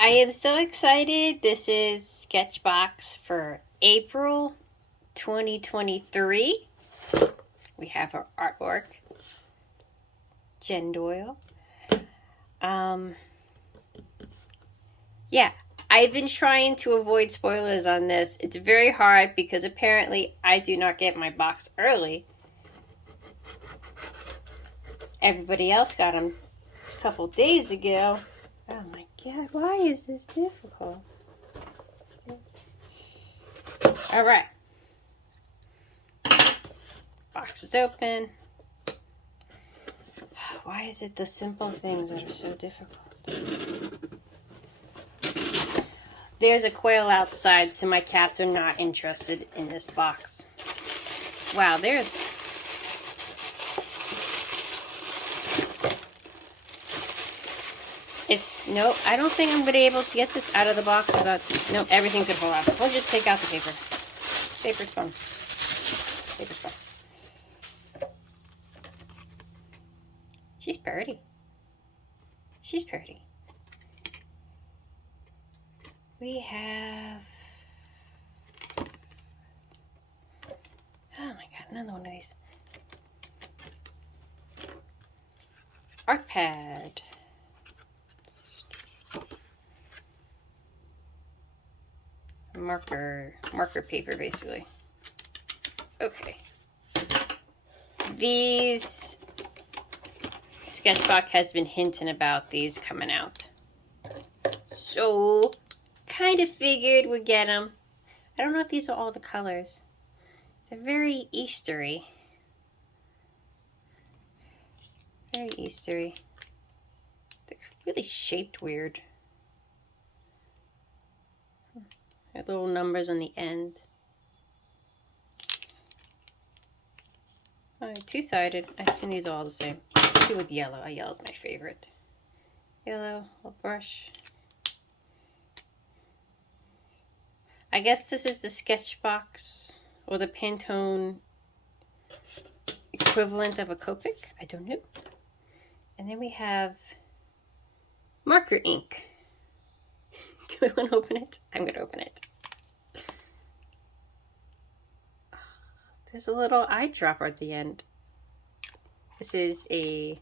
I am so excited. This is Sketchbox for April 2023. We have our artwork. Jen Doyle. Yeah, I've been trying to avoid spoilers on this. It's very hard because apparently I do not get my box early. Everybody else got them a couple days ago. Oh my god, why is this difficult? Alright. Box is open. Why is it the simple things that are so difficult? There's a quail outside, so my cats are not interested in this box. Wow, there's... Nope, I don't think I'm going to be able to get this out of the box without... Nope, everything's going to fall out. We'll just take out the paper. Paper's fun. Paper's fun. She's pretty. She's pretty. We have... Oh my god, another one of these. Art pad. Marker paper, basically. Okay. These... Sketchbox has been hinting about these coming out. So, kind of figured we'd get them. I don't know if these are all the colors. They're very Eastery. Very Eastery. They're really shaped weird. Got little numbers on the end. Alright, two-sided. I assume these are all the same. Let's do with yellow. Yellow's my favorite. Yellow, little brush. I guess this is the Sketchbox or the Pantone equivalent of a Copic. I don't know. And then we have marker ink. Do I want to open it? I'm going to open it. There's a little eyedropper at the end. This is a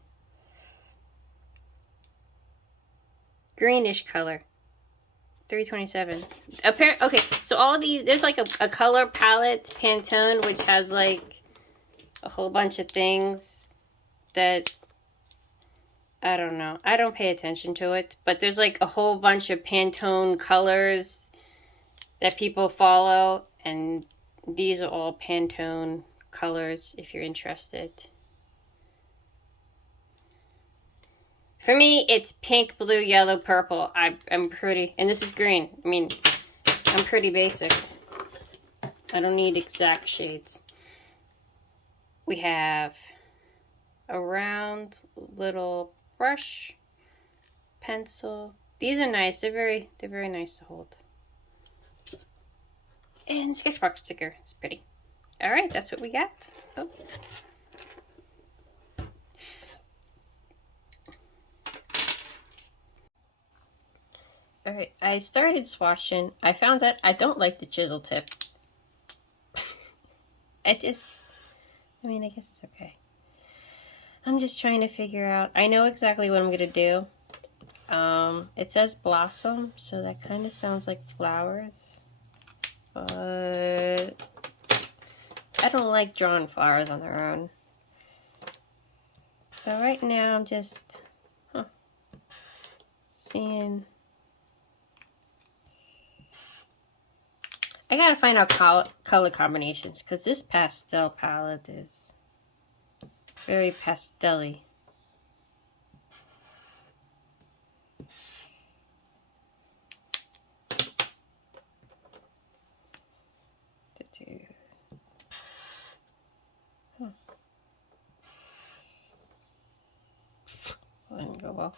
greenish color. 327. Okay, so all of these, there's like a color palette, Pantone, which has like a whole bunch of things that, I don't know. I don't pay attention to it, but there's like a whole bunch of Pantone colors that people follow, and these are all Pantone colors if you're interested. For me, it's pink, blue, yellow, purple. I'm pretty, and this is green. I mean, I'm pretty basic. I don't need exact shades. We have a round little brush, pencil. These are nice. They're very nice to hold. And Sketchbox sticker. It's pretty. All right, that's what we got. Oh. All right, I started swatching. I found that I don't like the chisel tip. I guess it's okay. I'm just trying to figure out. I know exactly what I'm going to do. It says blossom, so that kind of sounds like flowers. But I don't like drawing flowers on their own. So right now I'm just seeing. I gotta find out color combinations, because this pastel palette is very pastel-y. Didn't go well.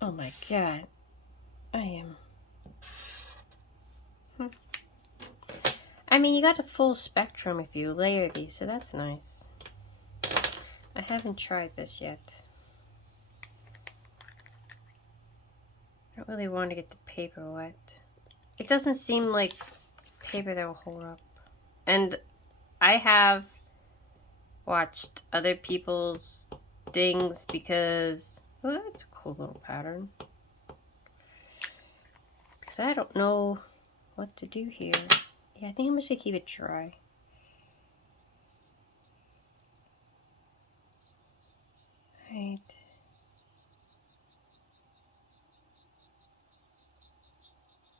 Oh my god. I am. I mean, you got a full spectrum if you layer these, so that's nice. I haven't tried this yet. I don't really want to get the paper wet. It doesn't seem like paper that will hold up. And I have watched other people's things because, oh, that's a cool little pattern. Because I don't know what to do here. Yeah, I think I'm just gonna keep it dry. Right.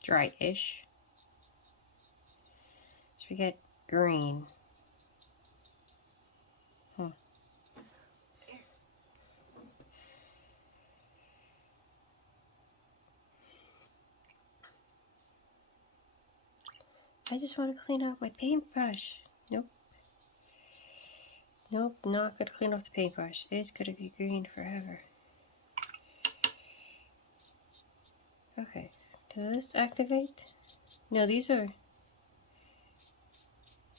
Dry-ish. So we get green. I just want to clean off my paintbrush. Nope. Nope, not gonna clean off the paintbrush. It's gonna be green forever. Okay, does this activate? No, these are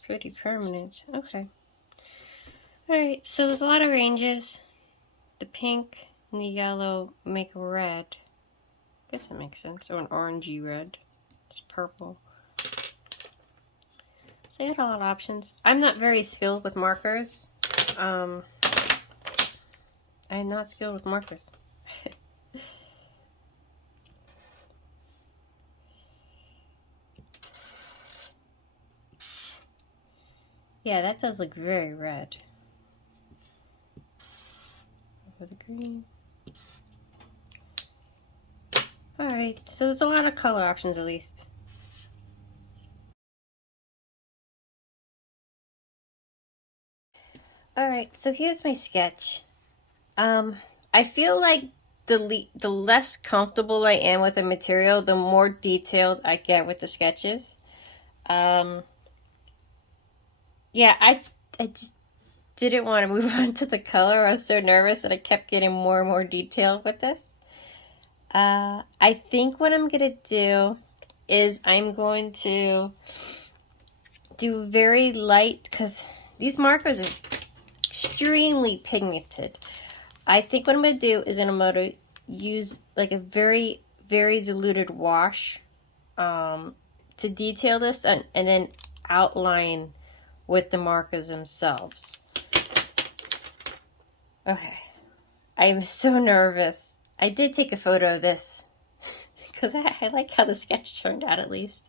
pretty permanent. Okay. Alright, so there's a lot of ranges. The pink and the yellow make red. I guess that makes sense. Or an orangey red. It's purple. So I got a lot of options. I'm not very skilled with markers. I'm not skilled with markers. Yeah, that does look very red. For the green. Alright, so there's a lot of color options at least. Alright, so here's my sketch. I feel like the less comfortable I am with a material, the more detailed I get with the sketches. Yeah, I just didn't want to move on to the color. I was so nervous that I kept getting more and more detailed with this. I think what I'm gonna do is I'm going to do very light, because these markers are extremely pigmented. I think what I'm going to do is I'm going to use like a very, very diluted wash to detail this and then outline with the markers themselves. Okay. I am so nervous. I did take a photo of this because I like how the sketch turned out at least.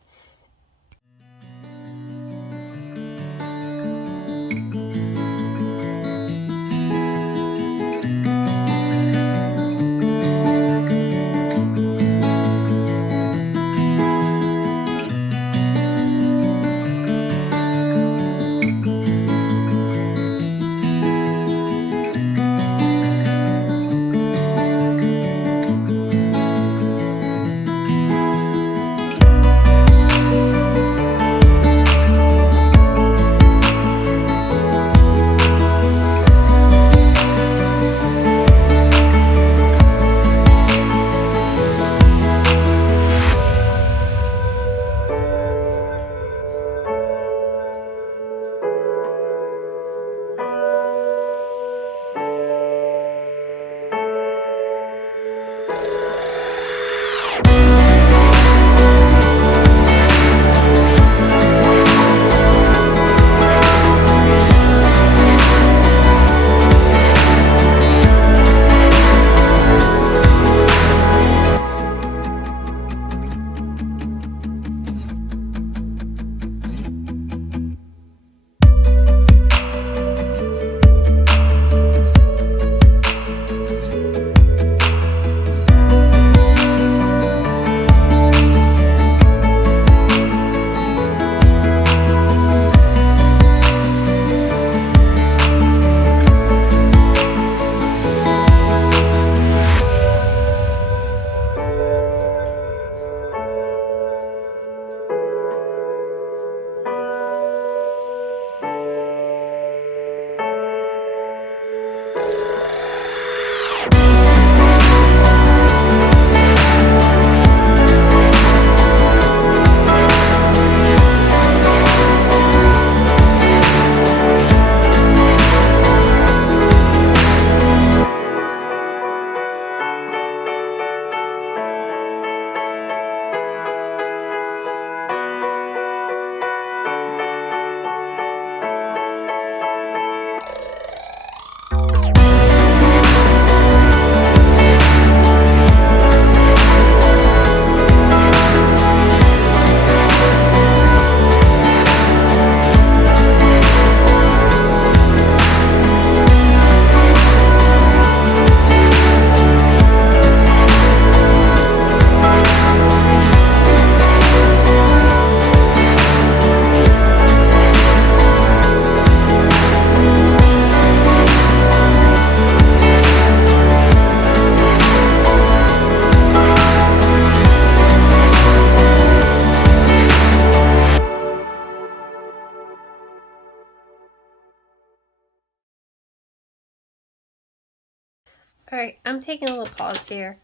Alright, I'm taking a little pause here.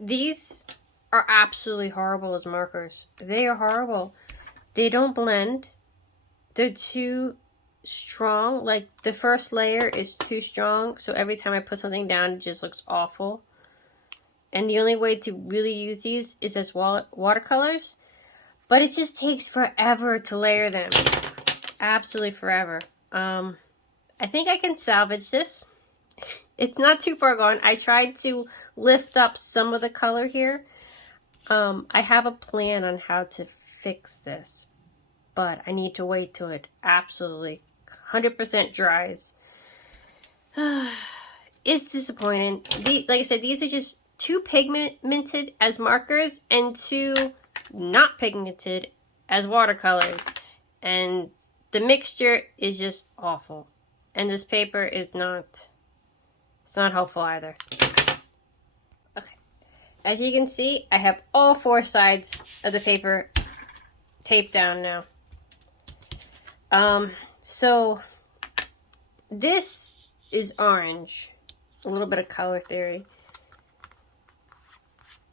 These are absolutely horrible as markers. They are horrible. They don't blend. They're too strong. Like, the first layer is too strong, so every time I put something down, it just looks awful. And the only way to really use these is as watercolors. But it just takes forever to layer them. Absolutely forever. I think I can salvage this. It's not too far gone. I tried to lift up some of the color here. I have a plan on how to fix this, but I need to wait till it absolutely 100% dries. It's disappointing. Like I said, these are just too pigmented as markers and too not pigmented as watercolors. And the mixture is just awful. And this paper is not... It's not helpful either. Okay. As you can see, I have all 4 sides of the paper taped down now. So this is orange. A little bit of color theory.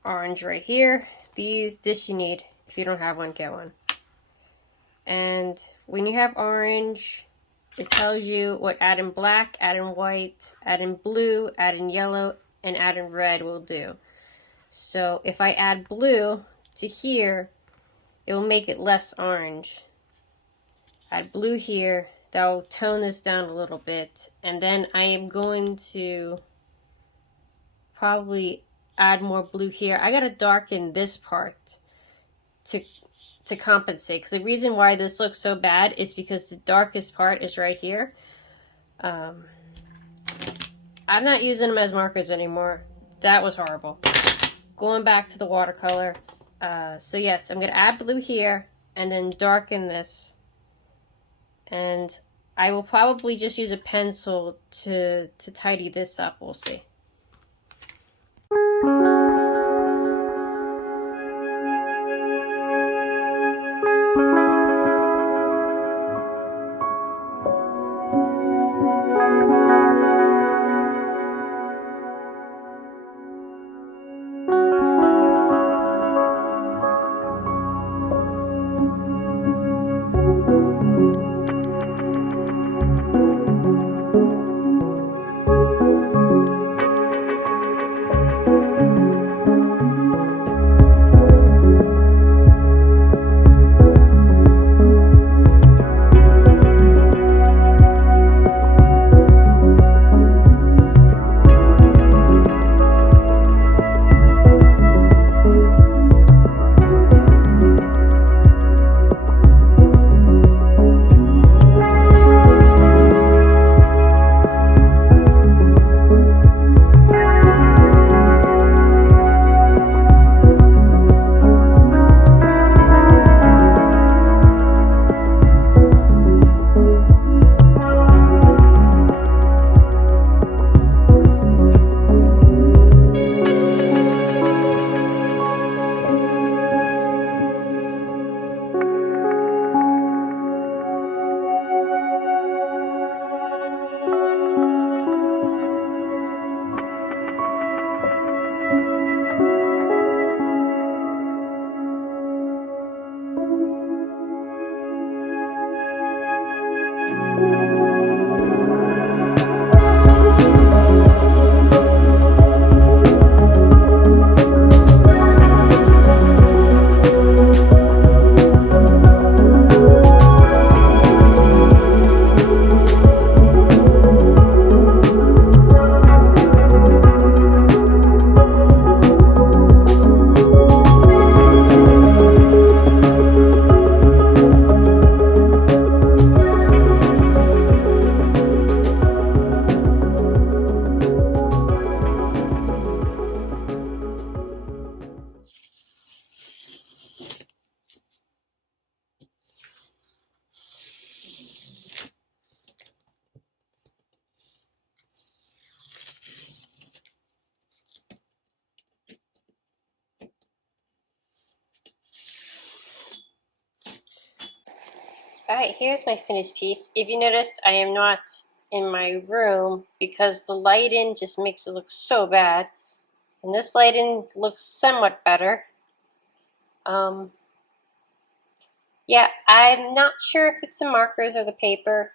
Orange right here. This you need. If you don't have one, get one. And when you have orange, it tells you what add in black, add in white, add in blue, add in yellow, and add in red will do. So if I add blue to here, it will make it less orange. Add blue here, that will tone this down a little bit. And then I am going to probably add more blue here. I gotta darken this part to compensate, because the reason why this looks so bad is because the darkest part is right here. I'm not using them as markers anymore. That was horrible. Going back to the watercolor. So yes, I'm going to add blue here and then darken this. And I will probably just use a pencil to tidy this up. We'll see. Alright, here's my finished piece. If you noticed, I am not in my room because the lighting just makes it look so bad. And this lighting looks somewhat better. Yeah, I'm not sure if it's the markers or the paper.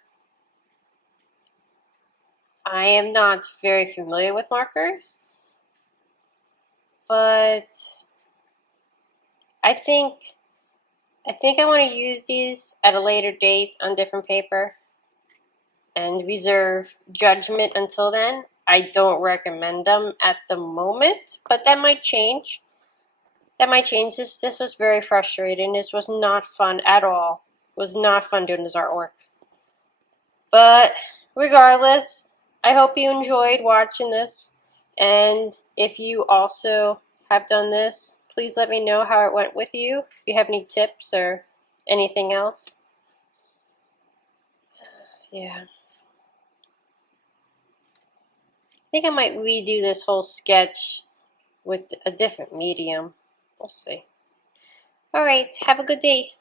I am not very familiar with markers, but I think I want to use these at a later date on different paper and reserve judgment until then. I don't recommend them at the moment, but that might change. That might change. This was very frustrating. This was not fun at all. It was not fun doing this artwork. But regardless, I hope you enjoyed watching this. And if you also have done this, please let me know how it went with you. If you have any tips or anything else. Yeah. I think I might redo this whole sketch with a different medium. We'll see. Alright, have a good day.